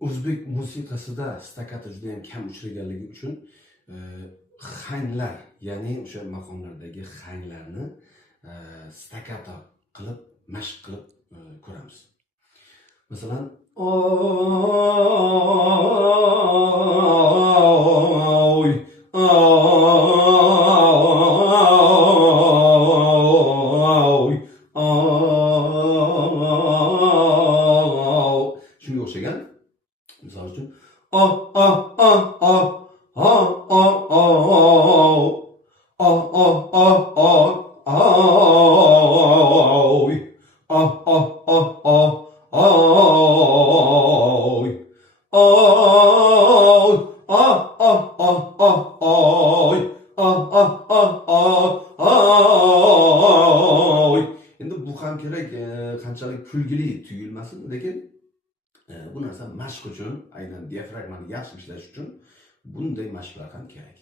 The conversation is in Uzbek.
O'zbek musiqasida staccato juda ham kam uchraganligi uchun hanglar, ya'ni o'sha maqomlardagi hanglarni staccato qilib, mashq qilib ko'ramiz. Masalan, oy, shunga o'xshagan. Misol uchun endi bu ham kerak, qanchalik kulgili tuyulmasin, lekin bu narsa mashq uchun, aynan diafragmani yaxshi ishlash uchun bunday mashqlar ham kerak.